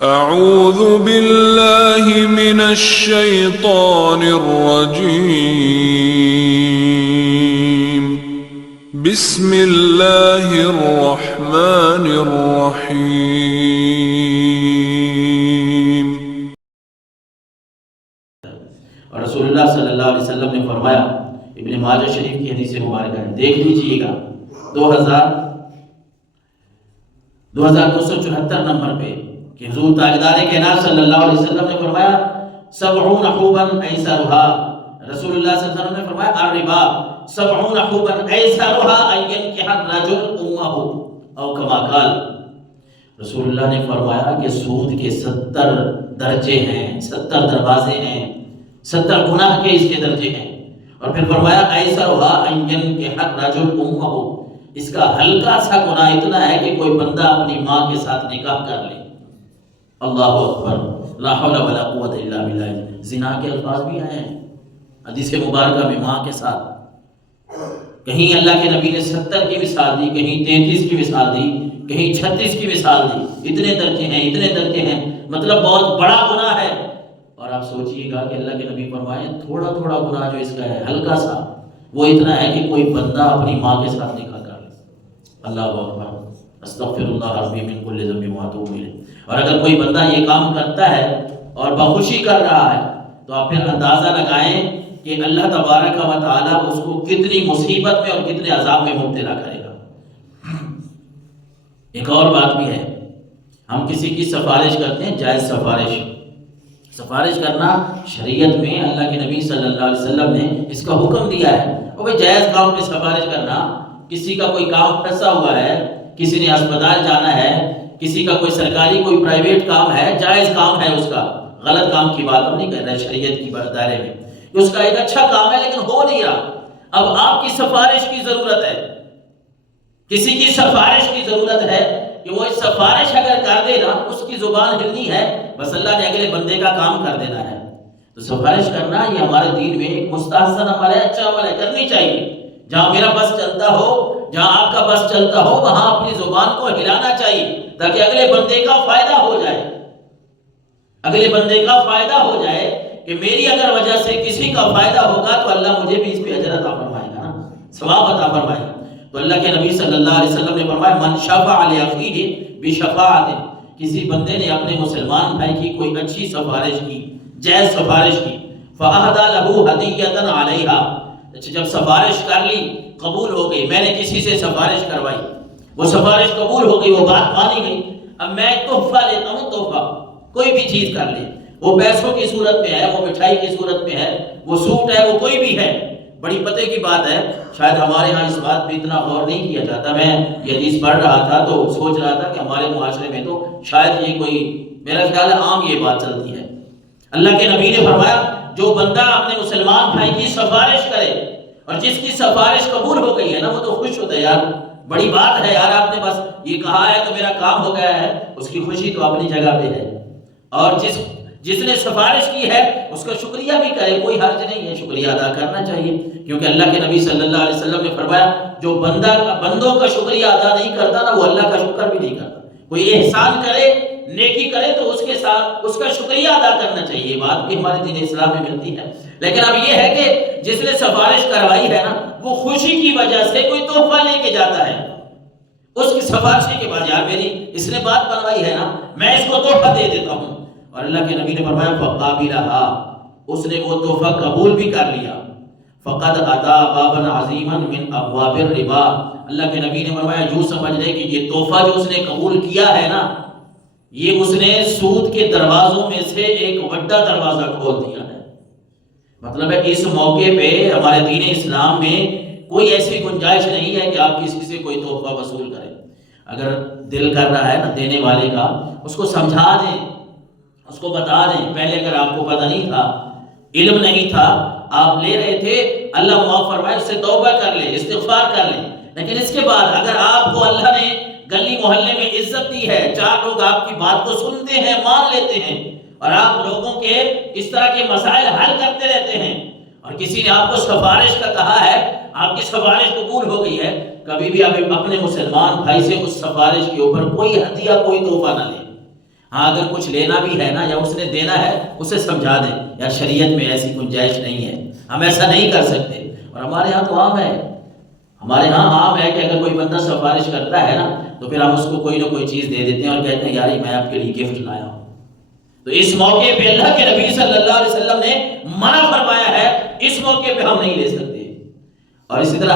اعوذ باللہ من الشیطان الرجیم بسم اللہ الرحمن الرحیم۔ اور رسول اللہ صلی اللہ علیہ وسلم نے فرمایا، ابن ماجہ شریف کی حدیث مبارکہ ہے، دیکھ لیجئے گا 2274 نمبر پہ کہ حضور تاجدار کائنات صلی اللہ علیہ وسلم نے فرمایا 70 حوبا ایسرھا، رسول اللہ صلی اللہ علیہ وسلم نے فرمایا الربا 70 حوبا ایسرھا ان ينكح الرجل امه او كما قال، رسول اللہ نے فرمایا کہ سود کے 70 درجے ہیں، 70 دروازے ہیں، 70 گناہ کے اس کے درجے ہیں، اور پھر فرمایا ایسرھا ان ينكح الرجل امه، اس کا ہلکا سا گناہ اتنا ہے کہ کوئی بندہ اپنی ماں کے ساتھ نکاح کر لے۔ اللہ اکبر، لا حول ولا قوت الا باللہ۔ زنا کے الفاظ بھی آئے ہیں حدیث مبارکہ میں ماں کے ساتھ، کہیں اللہ کے نبی نے 70 کی مثال دی، کہیں 33 کی مثال دی، کہیں 36 کی مثال دی۔ اتنے درجے ہیں، اتنے درجے ہیں، مطلب بہت بڑا گناہ ہے۔ اور آپ سوچئے گا کہ اللہ کے نبی فرمائے تھوڑا تھوڑا گناہ جو اس کا ہے، ہلکا سا، وہ اتنا ہے کہ کوئی بندہ اپنی ماں کے ساتھ نکاح کر لے۔ اللہ اکبر، استغفر اللہ ربی من کل ذنب واتوب الیہ۔ اور اگر کوئی بندہ یہ کام کرتا ہے اور بخوشی کر رہا ہے تو آپ پھر اندازہ لگائیں کہ اللہ تبارک و تعالیٰ اس کو کتنی مصیبت میں اور کتنے عذاب میں مبتلا کرے گا۔ ایک اور بات بھی ہے، ہم کسی کی سفارش کرتے ہیں، جائز سفارش کرنا شریعت میں اللہ کے نبی صلی اللہ علیہ وسلم نے اس کا حکم دیا ہے۔ اور بھئی جائز کام پہ سفارش کرنا، کسی کا کوئی کام پھنسا ہوا ہے، کسی نے اسپتال جانا ہے، کسی کا کوئی سرکاری کوئی پرائیویٹ کام ہے، جائز کام ہے اس کا، غلط کام کی بات ہم نہیں کر رہے شریعت کی دائرے میں، اس کا ایک اچھا کام ہے لیکن ہو نہیں رہا، اب آپ کی سفارش کی ضرورت ہے، کسی کی سفارش کی ضرورت ہے کہ وہ اس سفارش اگر کر دے نا، اس کی زبان ہلنی ہے، بس اللہ نے اگلے بندے کا کام کر دینا ہے۔ تو سفارش کرنا یہ ہمارے دین میں ایک مستحسن عمل ہے، اچھا عمل ہے، کرنی چاہیے۔ جہاں میرا بس چلتا ہو، جہاں آپ کا بس چلتا ہو، وہاں اپنی زبان کو ہلانا چاہیے تاکہ اگلے بندے کا فائدہ ہو جائے، اگلے بندے کا فائدہ ہو جائے کہ میری اگر وجہ سے کسی کا فائدہ ہوگا تو اللہ مجھے بھی اس پہ اجر عطا فرمائے گا نا، ثواب عطا فرمائے گا۔ تو اللہ کے نبی صلی اللہ علیہ وسلم نے فرمایا من شفع لأخیہ بشفاعت، کسی بندے نے اپنے مسلمان بھائی کی کوئی اچھی سفارش کی، جائز سفارش کی، فأہدى لہ ہدیۃ علیہا، جب سفارش کر لی، قبول ہو گئی، میں نے کسی سے سفارش کروائی، وہ سفارش قبول ہو گئی، وہ بات مانی گئی، اب میں تحفہ لیتا ہوں، تحفہ کوئی بھی چیز کر لے، وہ پیسوں کی صورت میں ہے، وہ مٹھائی کی صورت میں ہے، وہ سوٹ ہے، وہ کوئی بھی ہے، بڑی پتے کی بات ہے، شاید ہمارے ہاں اس بات پہ اتنا غور نہیں کیا جاتا۔ میں یہ حدیث پڑھ رہا تھا تو سوچ رہا تھا کہ ہمارے معاشرے میں تو شاید یہ کوئی، میرا خیال ہے عام یہ بات چلتی ہے۔ اللہ کے نبی نے فرمایا جو بندہ اپنے مسلمان بھائی کی سفارش کرے اور جس کی سفارش قبول ہو گئی ہے نا، وہ تو خوش ہوتا ہے، یار بڑی بات ہے یار، آپ نے بس یہ کہا ہے تو میرا کام ہو گیا ہے، اس کی خوشی تو اپنی جگہ پہ ہے۔ اور جس نے سفارش کی ہے اس کا شکریہ بھی کرے، کوئی حرج نہیں ہے، شکریہ ادا کرنا چاہیے، کیونکہ اللہ کے نبی صلی اللہ علیہ وسلم نے فرمایا جو بندوں کا شکریہ ادا نہیں کرتا نا، وہ اللہ کا شکر بھی نہیں کرتا۔ کوئی احسان کرے، نیکی کرے تو اس کے ساتھ اس کا شکریہ ادا کرنا چاہیے، یہ بات بھی ہمارے دین اسلام میں ملتی ہے۔ لیکن اب یہ ہے کہ جس نے سفارش کروائی ہے نا، وہ خوشی کی وجہ سے کوئی تحفہ لے کے جاتا ہے، اس کی سفارش کے بعد، یار میری اس نے بات بنوائی ہے نا، میں اس کو تحفہ دے دیتا ہوں، اور اللہ کے نبی نے فرمایا فقابلھا، اس نے وہ تحفہ قبول بھی کر لیا، فقد اتی بابا عظیما من ابواب الربا، اللہ کے نبی نے فرمایا یوں سمجھ لے کہ یہ تحفہ جو اس نے قبول کیا ہے نا، یہ اس نے سود کے دروازوں میں سے ایک بڑا دروازہ کھول دیا ہے۔ مطلب ہے اس موقع پہ ہمارے دین اسلام میں کوئی ایسی گنجائش نہیں ہے کہ آپ کسی سے کوئی تحفہ وصول کریں۔ اگر دل کر رہا ہے نا دینے والے کا، اس کو سمجھا دیں، اس کو بتا دیں، پہلے اگر آپ کو پتہ نہیں تھا، علم نہیں تھا، آپ لے رہے تھے، اللہ معاف فرمائے، اس سے توبہ کر لیں، استغفار کر لیں، لیکن اس کے بعد اگر آپ کو اللہ نے گلی محلے میں عزت دی ہے، 4 لوگ آپ کی بات کو سنتے ہیں، مان لیتے ہیں، اور آپ لوگوں کے اس طرح کے مسائل حل کرتے رہتے ہیں، اور کسی نے آپ کو سفارش کا کہا ہے، آپ کی سفارش قبول ہو گئی ہے، کبھی بھی آپ اپنے مسلمان بھائی سے اس سفارش کے اوپر کوئی ہدیہ، کوئی تحفہ نہ لیں۔ ہاں اگر کچھ لینا بھی ہے نا یا اس نے دینا ہے اسے سمجھا دیں یار شریعت میں ایسی گنجائش نہیں ہے، ہم ایسا نہیں کر سکتے۔ اور ہمارے ہاں تو عام ہے، ہمارے ہاں عام ہے کہ اگر کوئی بندہ سفارش کرتا ہے نا تو پھر ہم اس کو کوئی نہ کوئی چیز دے دیتے ہیں اور کہتے ہیں یار میں آپ کے لیے گفٹ لایا ہوں۔ تو اس موقع پہ اللہ کے نبی صلی اللہ علیہ وسلم نے منع فرمایا ہے، اس موقع پہ ہم نہیں لے سکتے۔ اور اسی طرح